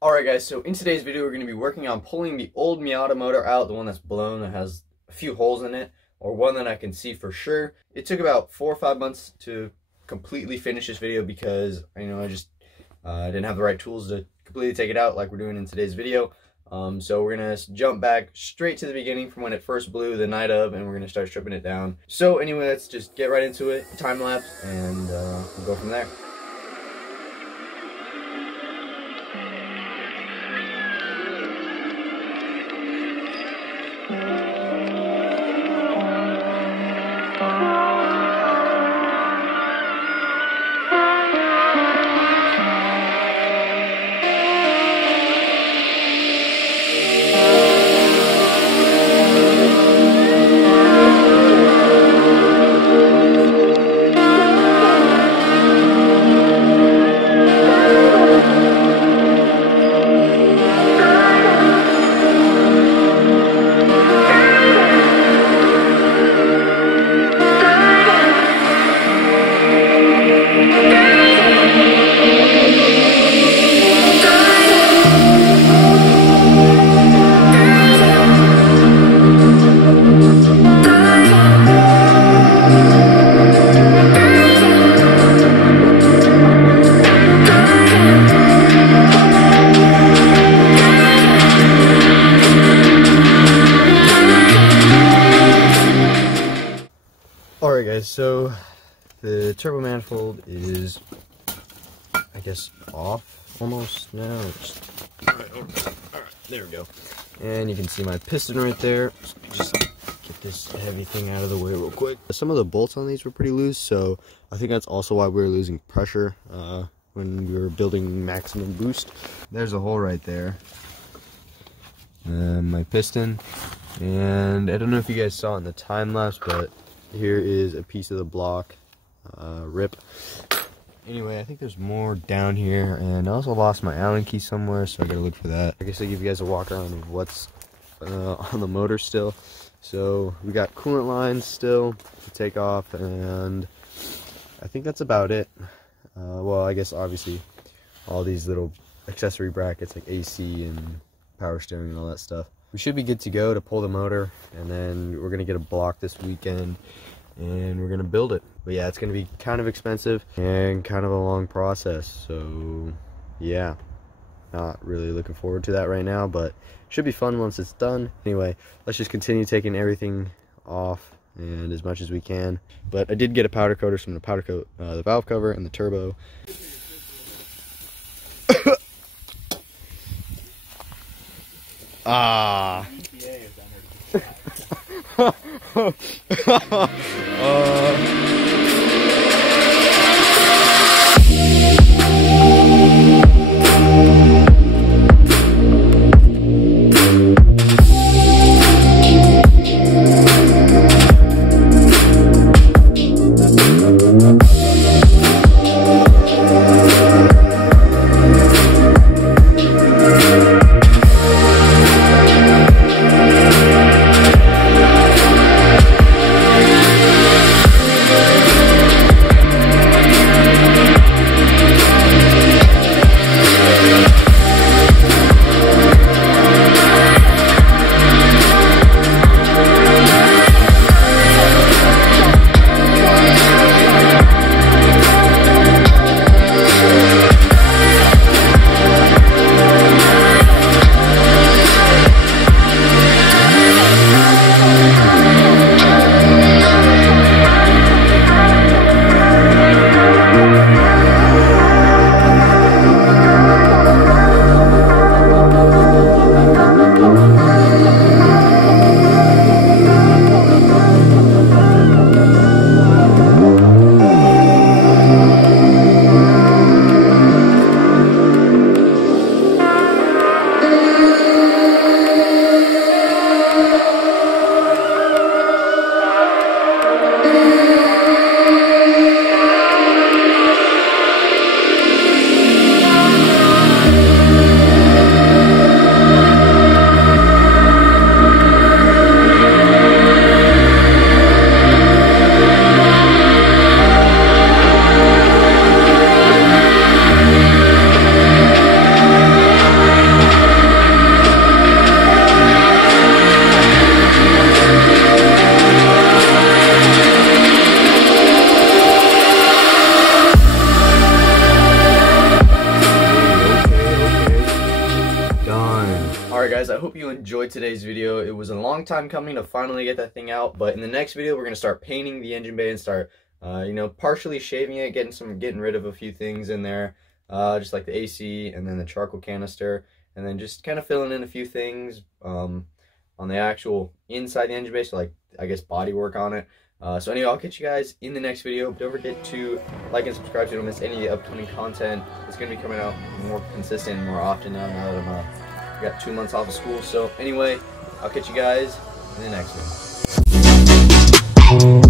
Alright guys, so in today's video we're going to be working on pulling the old Miata motor out, the one that's blown that has a few holes in it, or one that I can see for sure. It took about 4 or 5 months to completely finish this video because I didn't have the right tools to completely take it out like we're doing in today's video. So we're going to jump back straight to the beginning from when it first blew the night of, and we're going to start stripping it down. So anyway, let's just get right into it, time lapse, and we'll go from there. Alright guys, so the turbo manifold is, I guess, off almost now. Alright, there we go. And you can see my piston right there. Just get this heavy thing out of the way real quick. Some of the bolts on these were pretty loose, so I think that's also why we were losing pressure when we were building maximum boost. There's a hole right there. My piston. And I don't know if you guys saw it in the time lapse, but here is a piece of the block, rip. Anyway, I think there's more down here, and I also lost my Allen key somewhere, so I gotta look for that. I guess I'll give you guys a walk around of what's on the motor still. So we got coolant lines still to take off, and I think that's about it. Well, I guess obviously all these little accessory brackets like AC and power steering and all that stuff. We should be good to go to pull the motor, and then we're going to get a block this weekend and we're going to build it. But yeah, it's going to be kind of expensive and kind of a long process, so yeah, not really looking forward to that right now, but should be fun once it's done. Anyway, let's just continue taking everything off and as much as we can. But I did get a powder coater, so I'm going to powder coat the valve cover and the turbo. Alright guys, I hope you enjoyed today's video. It was a long time coming to finally get that thing out, but in the next video we're going to start painting the engine bay and start, you know, partially shaving it, getting rid of a few things in there, just like the AC and then the charcoal canister, and then just kind of filling in a few things on the actual inside the engine bay, so like, I guess, body work on it. So anyway, I'll catch you guys in the next video. Don't forget to like and subscribe so you don't miss any of the upcoming content. It's going to be coming out more consistent, more often now that I got 2 months off of school. So anyway, I'll catch you guys in the next one.